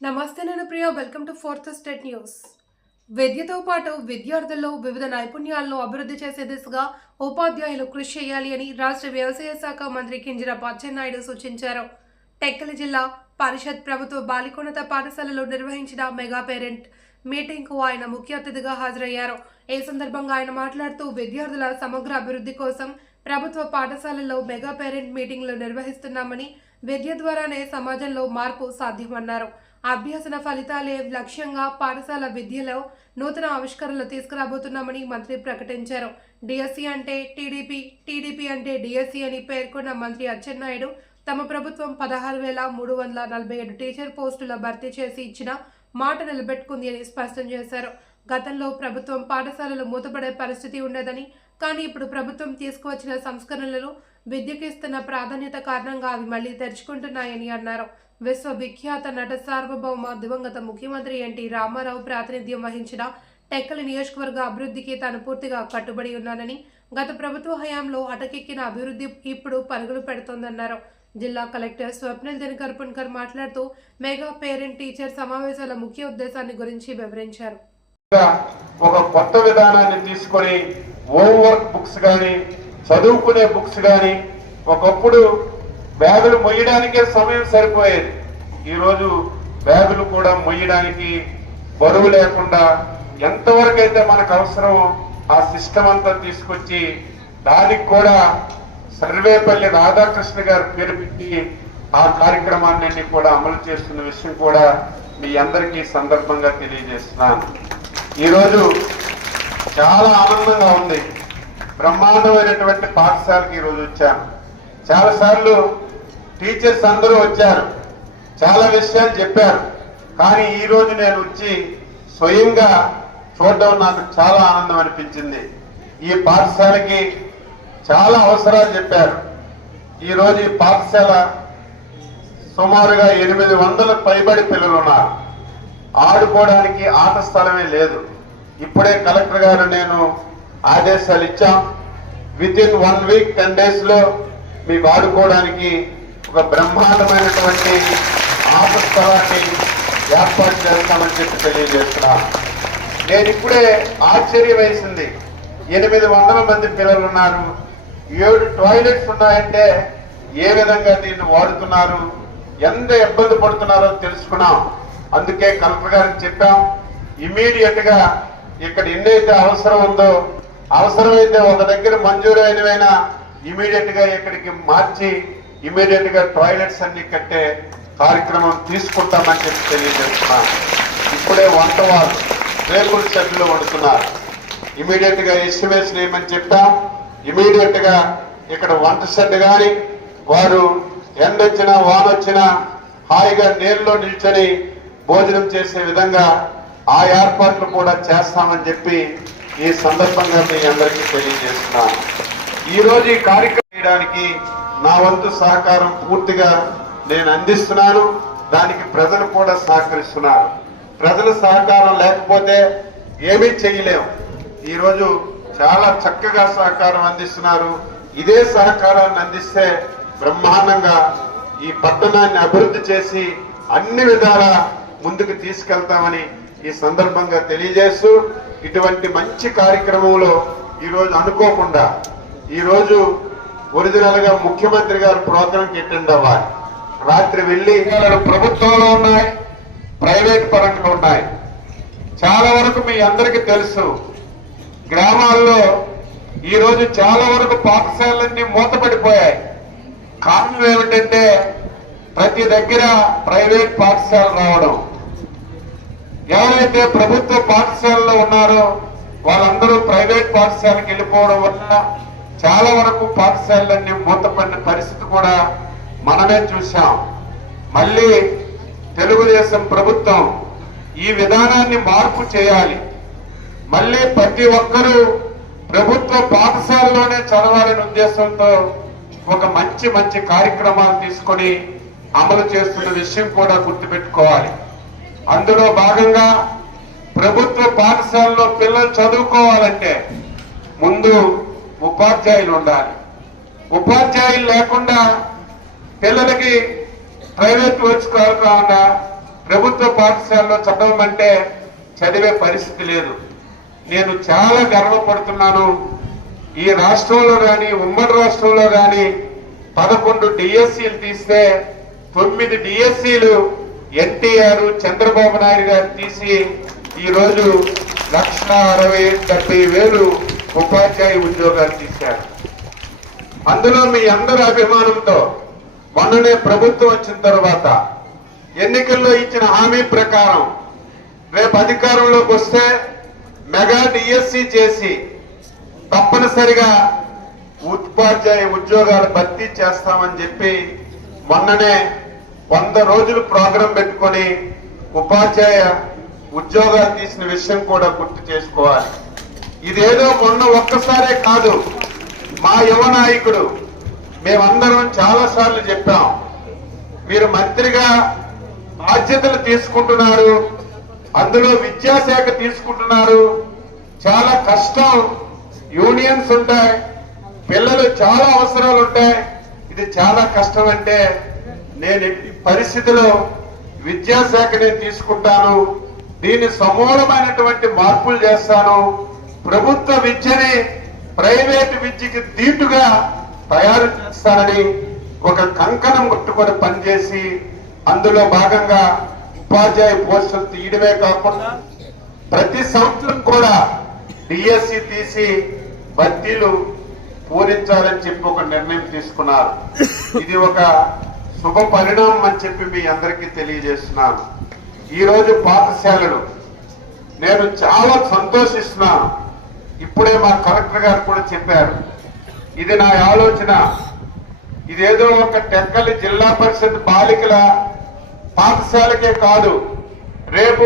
నమస్తే నేను Priya welcome to fourth state news విద్యతో పాటు విద్యార్థుల్లో వివిధ నైపుణ్యాలను అభివృద్ధి చేసే దిశగా ఉపాధ్యాయులు కృషి చేయాలి అని రాష్ట్ర వ్యవసాయ శాఖ మంత్రి కింజరాపు పచ్చెన్నాయుడు సూచించారు. టెక్కలి జిల్లా పరిషత్ ప్రభుత్వ బాలికోన్నత పాఠశాలలో నిర్వహించిన మెగా పేరెంట్ మీటింగ్కు ఆయన ముఖ్య అతిథిగా హాజరయ్యారు. ఈ సందర్భంగా ఆయన మాట్లాడుతూ విద్యార్థుల సమగ్ర అభివృద్ధి కోసం ప్రభుత్వ పాఠశాలల్లో మెగా పేరెంట్ మీటింగ్లు నిర్వహిస్తున్నామని విద్య ద్వారానే సమాజంలో మార్పు సాధ్యమన్నారు. అభ్యసన ఫలితాలే లక్ష్యంగా పాఠశాల విద్యలో నూతన ఆవిష్కరణలు తీసుకురాబోతున్నామని మంత్రి ప్రకటించారు. డిఎస్సి అంటే టీడీపీ టీడీపీ అంటే డిఎస్సి అని పేర్కొన్న మంత్రి అచ్చెన్నాయుడు తమ ప్రభుత్వం పదహారు వేల మూడు వందల నలభై ఏడు టీచర్ పోస్టుల భర్తీ చేసి ఇచ్చిన మాట నిలబెట్టుకుంది అని స్పష్టం చేశారు. గతంలో ప్రభుత్వం పాఠశాలలు మూతపడే పరిస్థితి ఉండదని కానీ ఇప్పుడు ప్రభుత్వం తీసుకువచ్చిన సంస్కరణలను విద్యకిస్తున్న ప్రాధాన్యత కారణంగా అవి మళ్ళీ తెరుచుకుంటున్నాయని అన్నారు. విశ్వవిఖ్యాత నట సార్వభౌమ దివంగత ముఖ్యమంత్రి ఎన్టీ రామారావు ప్రాతినిధ్యం వహించిన టెక్కలి నియోజకవర్గ అభివృద్ధికి తాను పూర్తిగా కట్టుబడి ఉన్నానని గత ప్రభుత్వ హయాంలో అటకెక్కిన అభివృద్ధి ఇప్పుడు పరుగులు పెడుతోందన్నారు. జిల్లా కలెక్టర్ స్వప్నిల్ దినకర్ పున్కర్ మాట్లాడుతూ మెగా పేరెంట్ టీచర్ సమావేశాల ముఖ్య ఉద్దేశాన్ని గురించి వివరించారు. ఒక కొత్త విధానాన్ని తీసుకొని హోంవర్క్ బుక్స్ కానీ చదువుకునే బుక్స్ కానీ ఒకప్పుడు బ్యాగులు మొయ్యడానికే సమయం సరిపోయేది. ఈరోజు బ్యాగులు కూడా మొయ్యడానికి బరువు లేకుండా ఎంతవరకు అయితే మనకు అవసరమో ఆ సిస్టమ్ అంతా తీసుకొచ్చి దానికి కూడా సర్వేపల్లి రాధాకృష్ణ గారు పేరు పెట్టి ఆ కార్యక్రమాన్ని కూడా అమలు చేస్తున్న విషయం కూడా మీ అందరికీ సందర్భంగా తెలియజేస్తున్నాను. ఈరోజు చాలా ఆనందంగా ఉంది. బ్రహ్మాండమైనటువంటి పాఠశాలకి ఈరోజు వచ్చాను. చాలా సార్లు టీచర్స్ అందరూ వచ్చారు. చాలా విషయాలు చెప్పారు. కానీ ఈ రోజు నేను వచ్చి స్వయంగా చూడడం నాకు చాలా ఆనందం అనిపించింది. ఈ పాఠశాలకి చాలా అవసరాలు చెప్పారు. ఈరోజు ఈ పాఠశాల సుమారుగా ఎనిమిది వందల పైబడి పిల్లలు ఉన్నారు. ఆడుకోవడానికి ఆట స్థలమే లేదు. ఇప్పుడే కలెక్టర్ గారు నేను ఆదేశాలు ఇచ్చాం. Within one week ten డేస్లో మీకు ఆడుకోవడానికి ఒక బ్రహ్మాండమైనటువంటి ఆట ఏర్పాటు చేస్తామని చెప్పి తెలియజేస్తున్నాను నేను ఇప్పుడే ఆశ్చర్యం వేసింది ఎనిమిది వందల మంది పిల్లలు ఉన్నారు. ఏడు టాయిలెట్స్ ఉన్నాయంటే ఏ విధంగా దీన్ని వాడుతున్నారు? ఎంత ఇబ్బంది పడుతున్నారో తెలుసుకున్నాం. అందుకే కలెక్టర్ గారికి చెప్పాం ఇమీడియట్గా ఇక్కడ ఎన్నైతే అవసరం ఉందో అవసరమైతే ఒక దగ్గర మంజూరు అయినవైనా ఇమీడియట్గా ఇక్కడికి మార్చి ఇమీడియట్గా టాయిలెట్స్ అన్ని కట్టే కార్యక్రమం తీసుకుంటామని చెప్పి తెలియజేస్తున్నాను. ఇప్పుడే వంట వారు రేకుల షెడ్లు వండుతున్నారు. ఇమీడియట్గా ఎస్టిమేషన్ వేయమని చెప్పాం. ఇమీడియట్గా ఇక్కడ వంట షెడ్ గాని వారు ఎండొచ్చినా వానొచ్చినా హాయిగా నీళ్ళలో నిల్చొని భోజనం చేసే విధంగా ఆ ఏర్పాట్లు కూడా చేస్తామని చెప్పి ఈ సందర్భంగా మీ అందరికీ తెలియజేస్తున్నాను. ఈరోజు ఈ కార్యక్రమం చేయడానికి నా వంతు సహకారం పూర్తిగా నేను అందిస్తున్నాను. దానికి ప్రజలు కూడా సహకరిస్తున్నారు. ప్రజల సహకారం లేకపోతే ఏమీ చేయలేం. ఈరోజు చాలా చక్కగా సహకారం అందిస్తున్నారు. ఇదే సహకారాన్ని అందిస్తే బ్రహ్మాండంగా ఈ పట్టణాన్ని అభివృద్ధి చేసి అన్ని విధాల ముందుకు తీసుకెళ్తామని ఈ సందర్భంగా తెలియజేస్తూ ఇటువంటి మంచి కార్యక్రమంలో ఈరోజు అనుకోకుండా ఈరోజు ఒరిజినల్గా ముఖ్యమంత్రి గారు ప్రోగ్రాంకి అటెండ్ అవ్వాలి. రాత్రి వెళ్ళి ప్రభుత్వంలో ఉన్నాయి ప్రైవేట్ పరంగా ఉన్నాయి. చాలా వరకు మీ అందరికీ తెలుసు గ్రామాల్లో ఈరోజు చాలా వరకు పాఠశాలన్నీ మూతపడిపోయాయి. కారణం ఏమిటంటే ప్రతి దగ్గర ప్రైవేట్ పాఠశాలలు రావడం. ఎవరైతే ప్రభుత్వ పాఠశాలలో ఉన్నారో వాళ్ళందరూ ప్రైవేట్ పాఠశాలకు వెళ్ళిపోవడం వల్ల చాలా వరకు పాఠశాలలన్నీ మూతపడిన పరిస్థితి కూడా మనమే చూశాం. మళ్ళీ తెలుగుదేశం ప్రభుత్వం ఈ విధానాన్ని మార్పు చేయాలి. మళ్ళీ ప్రతి ఒక్కరూ ప్రభుత్వ పాఠశాలలోనే చదవాలనే ఉద్దేశంతో ఒక మంచి మంచి కార్యక్రమాలు తీసుకొని అమలు చేస్తున్న విషయం కూడా గుర్తుపెట్టుకోవాలి. అందులో భాగంగా ప్రభుత్వ పాఠశాలలో పిల్లలు చదువుకోవాలంటే ముందు ఉపాధ్యాయులు ఉండాలి. ఉపాధ్యాయులు లేకుండా పిల్లలకి ప్రైవేట్ వర్క్స్ కాకుండా ప్రభుత్వ పాఠశాలలో చదవమంటే చదివే పరిస్థితి లేదు. నేను చాలా గర్వపడుతున్నాను. ఈ రాష్ట్రంలో కానీ ఉమ్మడి రాష్ట్రంలో కానీ పదకొండు డిఎస్సీలు తీస్తే తొమ్మిది డిఎస్సీలు ఎన్టీఆర్ చంద్రబాబు నాయుడు గారు తీసి ఈరోజు లక్ష అరవై డెబ్బై వేలు ఉపాధ్యాయ ఉద్యోగాలు తీశారు. అందులో మీ అందరి అభిమానంతో మొన్ననే ప్రభుత్వం వచ్చిన తర్వాత ఎన్నికల్లో ఇచ్చిన హామీ ప్రకారం రేపు అధికారంలోకి వస్తే మెగా డిఎస్సి చేసి తప్పనిసరిగా ఉపాధ్యాయ ఉద్యోగాలు భర్తీ చేస్తామని చెప్పి మొన్ననే వంద రోజులు ప్రోగ్రాం పెట్టుకొని ఉపాధ్యాయ ఉద్యోగాలు తీసిన విషయం కూడా గుర్తు చేసుకోవాలి. ఇదేదో మొన్న ఒక్కసారే కాదు మా యువ నాయకుడు మేమందరం చాలా సార్లు చెప్పాం. మీరు మంత్రిగా బాధ్యతలు తీసుకుంటున్నారు అందులో విద్యాశాఖ తీసుకుంటున్నారు. చాలా కష్టం యూనియన్స్ ఉంటాయి పిల్లలు చాలా అవసరాలు ఉంటాయి. ఇది చాలా కష్టం అంటే నేను ఎట్టి పరిస్థితిలో విద్యాశాఖ నేను తీసుకుంటాను. దీని సమూలమైనటువంటి మార్పులు చేస్తాను. ప్రభుత్వ విద్యని ప్రైవేటు విద్యకి దీటుగా తయారు చేస్తానని ఒక కంకణం కొట్టుకొని పనిచేసి అందులో భాగంగా ఉపాధ్యాయ పోస్టులు తీయడమే కాకుండా ప్రతి సంవత్సరం కూడా డిఎస్సి తీసి భర్తీలు పూరించాలని చెప్పి ఒక నిర్ణయం తీసుకున్నారు. ఇది ఒక శుభ పరిణామం అని చెప్పి మీ అందరికీ తెలియజేస్తున్నాను. ఈరోజు పాఠశాలలు నేను చాలా సంతోషిస్తున్నాను. ఇప్పుడే మా కలెక్టర్ గారు కూడా చెప్పారు. ఇది నా ఆలోచన. ఇదేదో ఒక టెక్కలి జిల్లా పరిషత్ బాలికల పాఠశాలకే కాదు రేపు